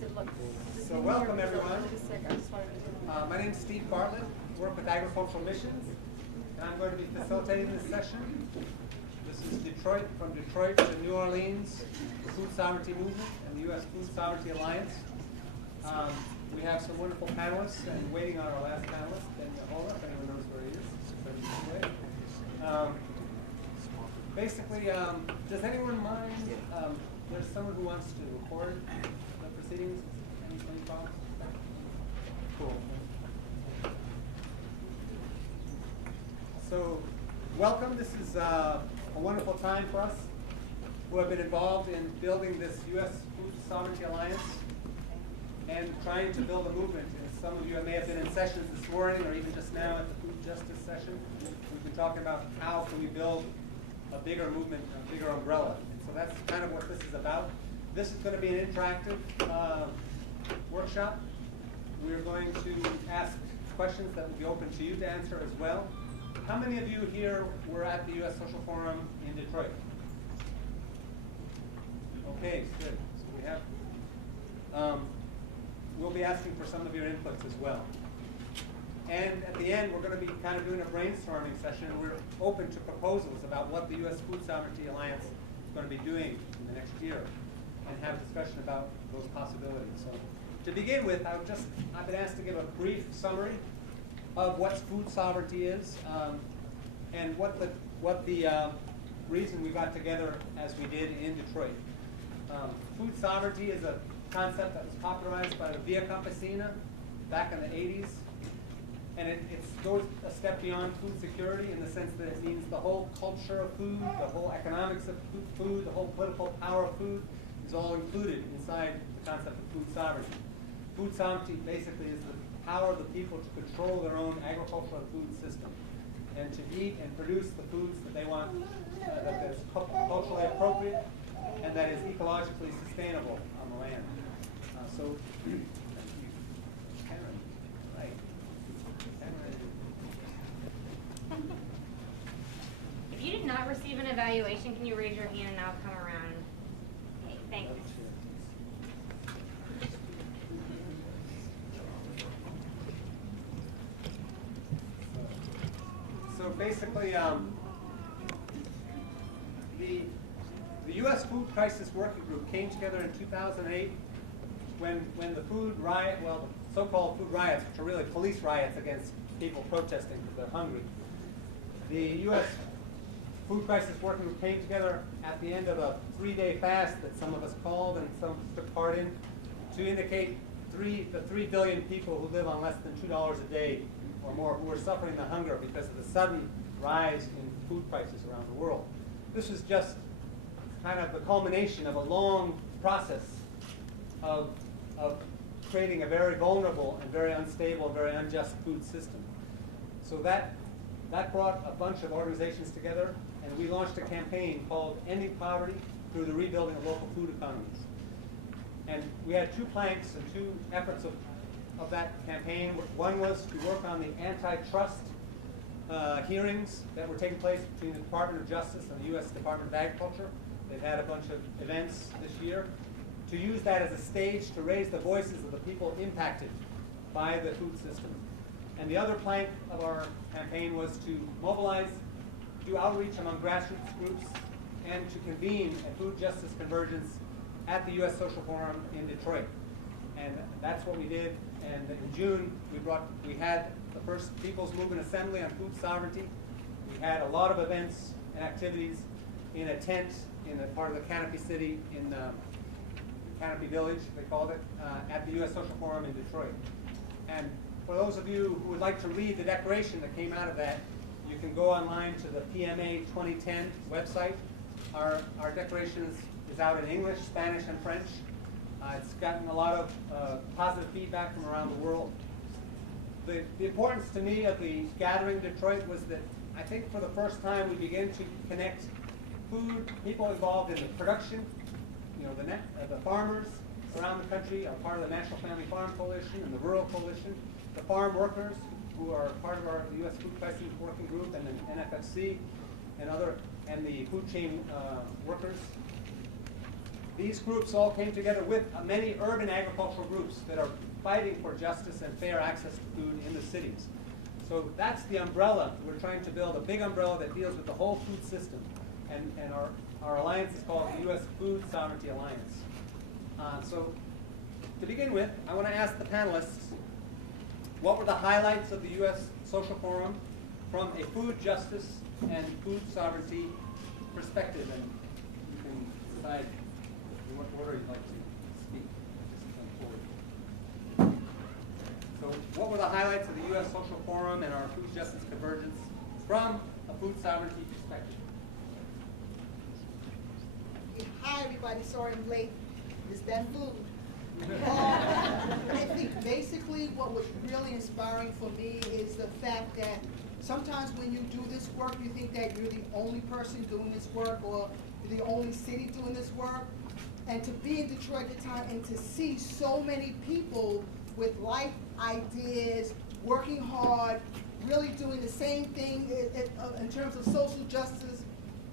makes it look. So welcome everyone. My name is Steve Bartlett. I work with Agricultural Missions, and I'm going to be facilitating this session. This is Detroit, from Detroit to New Orleans, the Food Sovereignty Movement and the U.S. Food Sovereignty Alliance. We have some wonderful panelists, and waiting on our last panelist, Ben Mahola, if anyone knows where he is. Basically, does anyone mind? There's someone who wants to record the proceedings. Any problems? Cool. So, welcome. This is a wonderful time for us who have been involved in building this U.S. Food Sovereignty Alliance and trying to build a movement. And some of you may have been in sessions this morning or even just now at the Food Justice session. We've been talking about how can we build a bigger movement, a bigger umbrella. And so that's kind of what this is about. This is going to be an interactive workshop. We're going to ask questions that will be open to you to answer as well. How many of you here were at the U.S. Social Forum in Detroit? Okay, good. So we have. We'll be asking for some of your inputs as well. And at the end, we're going to be kind of doing a brainstorming session. We're open to proposals about what the U.S. Food Sovereignty Alliance is going to be doing in the next year and have a discussion about those possibilities. So to begin with, I've been asked to give a brief summary of what food sovereignty is and what the reason we got together as we did in Detroit. Food sovereignty is a concept that was popularized by the Via Campesina back in the 80s. And it goes a step beyond food security in the sense that it means the whole culture of food, the whole economics of food, the whole political power of food is all included inside the concept of food sovereignty. Food sovereignty basically is the power of the people to control their own agricultural and food system and to eat and produce the foods that they want, that is culturally appropriate and that is ecologically sustainable on the land. If you did not receive an evaluation, can you raise your hand and I'll come around? Okay, thanks. So basically, the U.S. Food Crisis Working Group came together in 2008 when the food riot, well, the so-called food riots, which are really police riots against people protesting because they're hungry. The U.S. Food Crisis Working Group came together at the end of a 3-day fast that some of us called and some of us took part in to indicate the 3 billion people who live on less than $2 a day or more who are suffering the hunger because of the sudden rise in food prices around the world. This was just kind of the culmination of a long process of creating a very vulnerable and very unstable and very unjust food system. So that brought a bunch of organizations together, and we launched a campaign called Ending Poverty Through the Rebuilding of Local Food Economies. And we had 2 planks and 2 efforts of that campaign. One was to work on the antitrust hearings that were taking place between the Department of Justice and the U.S. Department of Agriculture. They've had a bunch of events this year. To use that as a stage to raise the voices of the people impacted by the food system. And the other plank of our campaign was to mobilize, do outreach among grassroots groups, and to convene a food justice convergence at the U.S. Social Forum in Detroit. And that's what we did. And in June, we had the first People's Movement Assembly on food sovereignty. We had a lot of events and activities in a tent in a part of the Canopy City in Canopy Village, they called it, at the U.S. Social Forum in Detroit. And for those of you who would like to read the declaration that came out of that, you can go online to the PMA 2010 website. Our declaration is out in English, Spanish, and French. It's gotten a lot of positive feedback from around the world. The importance to me of the gathering in Detroit was that I think for the first time we begin to connect people involved in the production, the farmers around the country are part of the National Family Farm Coalition and the Rural Coalition, the farm workers who are part of our U.S. Food Crisis Working Group and the NFFC and the food chain workers. These groups all came together with many urban agricultural groups that are fighting for justice and fair access to food in the cities. So that's the umbrella. We're trying to build a big umbrella that deals with the whole food system. And our alliance is called the U.S. Food Sovereignty Alliance. So to begin with, I want to ask the panelists, what were the highlights of the U.S. Social Forum from a food justice and food sovereignty perspective? And you can decide in what order you'd like to speak. So what were the highlights of the U.S. Social Forum and our food justice convergence from a food sovereignty perspective? Hi everybody, sorry I'm late. It's that food. I think basically what was really inspiring for me is the fact that sometimes when you do this work, you think that you're the only person doing this work or you're the only city doing this work. And to be in Detroit at the time and to see so many people with life ideas, working hard, really doing the same thing in terms of social justice,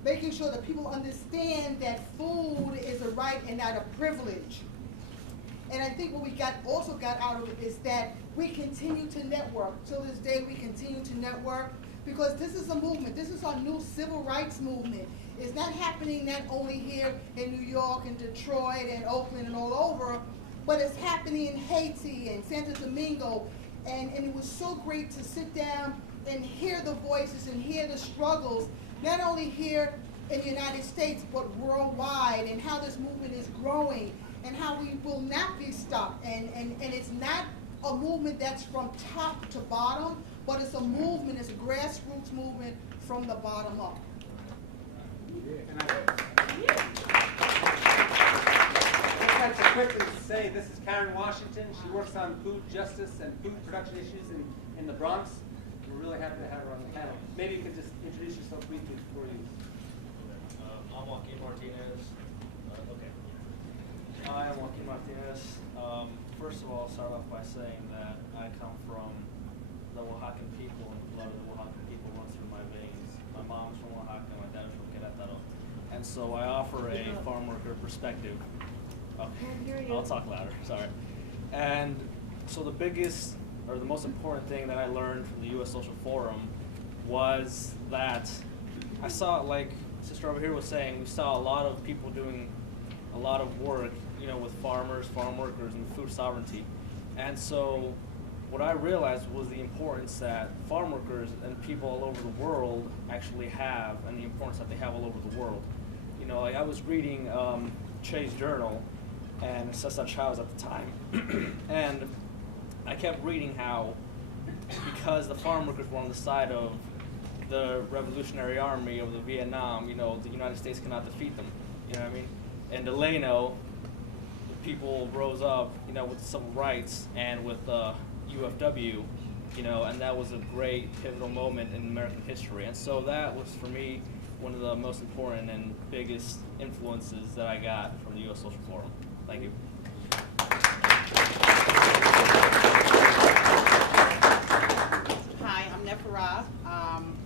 making sure that people understand that food is a right and not a privilege. And I think what we also got out of it is that we continue to network. Till this day, we continue to network because this is a movement. This is our new civil rights movement. It's not happening not only here in New York and Detroit and Oakland and all over, but it's happening in Haiti and Santo Domingo. And it was so great to sit down and hear the voices and hear the struggles, not only here in the United States, but worldwide, and how this movement is growing and how we will not be stopped. And it's not a movement that's from top to bottom, but it's a movement, it's a grassroots movement from the bottom up. I'd like to quickly say this is Karen Washington. She works on food justice and food production issues in the Bronx. We're really happy to have her on the panel. Maybe you could just introduce yourself briefly before you. I'm Joaquin Martinez. Hi, I'm Joaquin Martinez. First of all, I'll start off by saying that I come from the Oaxacan people, and the blood of the Oaxacan people runs through my veins. My mom's from Oaxaca, my dad's from Querétaro. And so I offer a farm worker perspective. Oh, I'll talk louder, sorry. And so the biggest, or the most important thing that I learned from the U.S. Social Forum was that I saw, like Sister over here was saying, we saw a lot of people doing a lot of work, you know, with farmers, farm workers, and food sovereignty. And so what I realized was the importance that farm workers and people all over the world actually have, and the importance that they have all over the world. You know, like I was reading Che's journal, and Cesar Chavez at the time, and I kept reading how, because the farm workers were on the side of the Revolutionary Army of the Vietnam, you know, the United States cannot defeat them, you know what I mean? And Delano, the people rose up, you know, with civil rights and with UFW, you know, and that was a great pivotal moment in American history. And so that was, for me, one of the most important and biggest influences that I got from the U.S. Social Forum. Thank you. Hi, I'm Neferah. I'm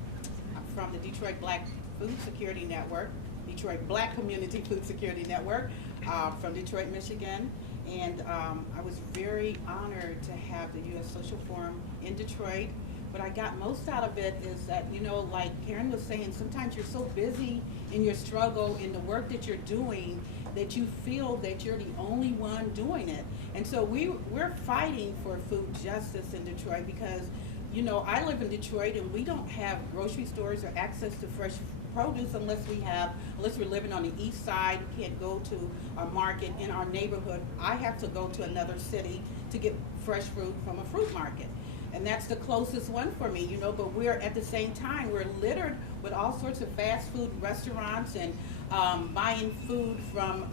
from the Detroit Black Food Security Network, Detroit Black Community Food Security Network, from Detroit, Michigan. And I was very honored to have the U.S. Social Forum in Detroit. What I got most out of it is that, you know, like Karen was saying, sometimes you're so busy in your struggle, in the work that you're doing, that you feel that you're the only one doing it. And so we're fighting for food justice in Detroit because, you know, I live in Detroit and we don't have grocery stores or access to fresh produce unless we're living on the east side. We can't go to a market in our neighborhood. I have to go to another city to get fresh fruit from a fruit market. And that's the closest one for me, you know, but we're at the same time, we're littered with all sorts of fast food restaurants and buying food from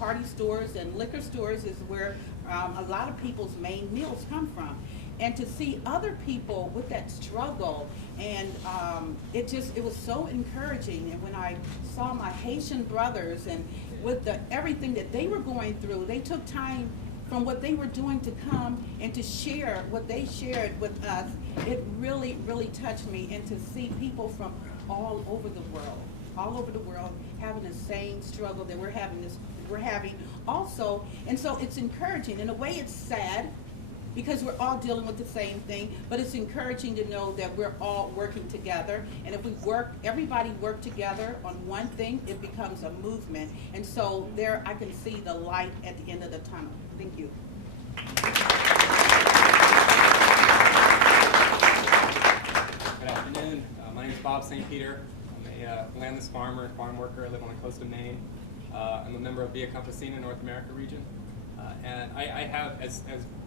party stores and liquor stores is where a lot of people's main meals come from. And to see other people with that struggle, and it was so encouraging. And when I saw my Haitian brothers and with everything that they were going through, they took time from what they were doing to come and to share what they shared with us. It really, really touched me. And to see people from all over the world having the same struggle that we're having also. And so it's encouraging. In a way, it's sad because we're all dealing with the same thing, but it's encouraging to know that we're all working together. And if everybody work together on one thing, it becomes a movement. And so there I can see the light at the end of the tunnel. Thank you. Good afternoon. My name is Bob St. Peter. I'm a landless farmer, farm worker. I live on the coast of Maine. I'm a member of Via Campesina North America region. And I have, as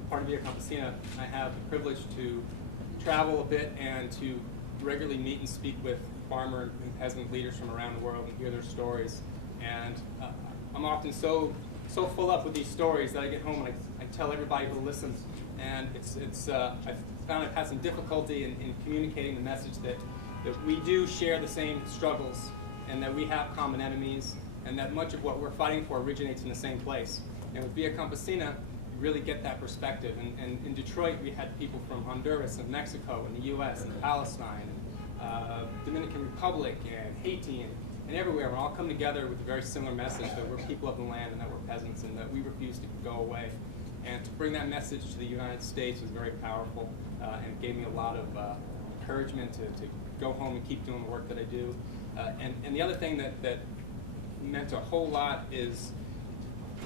part of Via Campesina, I have the privilege to travel a bit and to regularly meet and speak with farmer and peasant leaders from around the world and hear their stories. And I'm often so full up with these stories that I get home and I tell everybody who listens. And I've found I've had some difficulty in communicating the message that we do share the same struggles and that we have common enemies and that much of what we're fighting for originates in the same place. And with Via Campesina, you really get that perspective. And in Detroit, we had people from Honduras and Mexico and the US and Palestine and Dominican Republic and Haiti and everywhere. We're all come together with a very similar message that we're people of the land and that we're peasants and that we refuse to go away. And to bring that message to the United States was very powerful and it gave me a lot of encouragement to go home and keep doing the work that I do. And the other thing that meant a whole lot is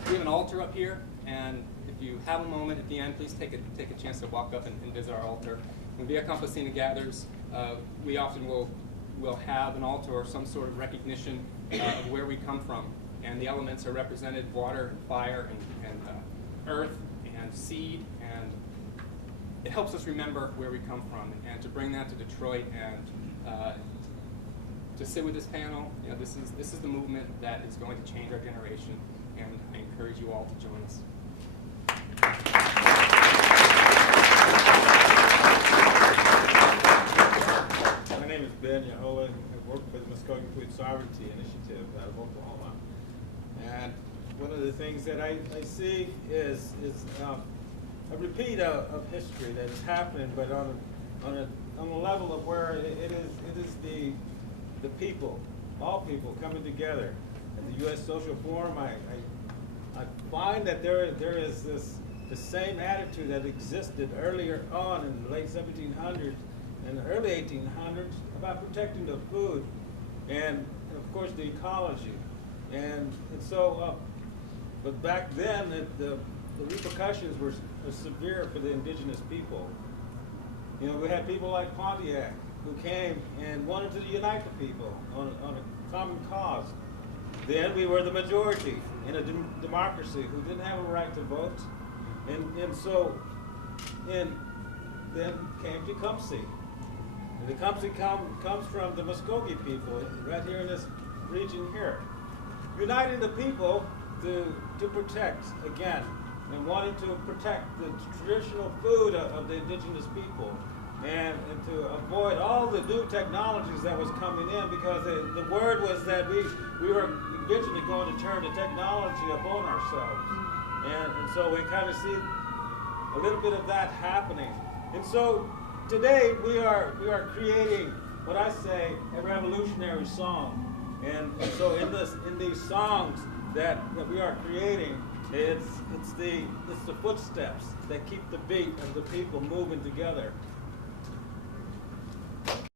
we have an altar up here, and if you have a moment at the end, please take a chance to walk up and visit our altar. When Via Campesina gathers, we often will have an altar or some sort of recognition of where we come from. And the elements are represented: water, and fire, and earth, and seed, and it helps us remember where we come from. And to bring that to Detroit and to sit with this panel, you know, this is the movement that is going to change our generation, and I encourage you all to join us. My name is Ben Yehoa. I work for the Muskogee Food Sovereignty Initiative out of Oklahoma. And one of the things that I see is a repeat of history that is happening, but on a level of where it is the people, all people coming together. At the U.S. Social Forum, I find that there is the same attitude that existed earlier on in the late 1700s and the early 1800s about protecting the food and of course the ecology. And so, but back then the repercussions were severe for the indigenous people. You know, we had people like Pontiac who came and wanted to unite the people on a common cause. Then we were the majority in a democracy who didn't have a right to vote. And so then came Tecumseh. And Tecumseh comes from the Muskogee people right here in this region here. Uniting the people to protect, again, and wanting to protect the traditional food of the indigenous people. And to avoid all the new technologies that was coming in, because the word was that we were eventually going to turn the technology upon ourselves. And so we kind of see a little bit of that happening. And so today we are creating what I say a revolutionary song. And so in these songs that we are creating, it's the footsteps that keep the beat of the people moving together.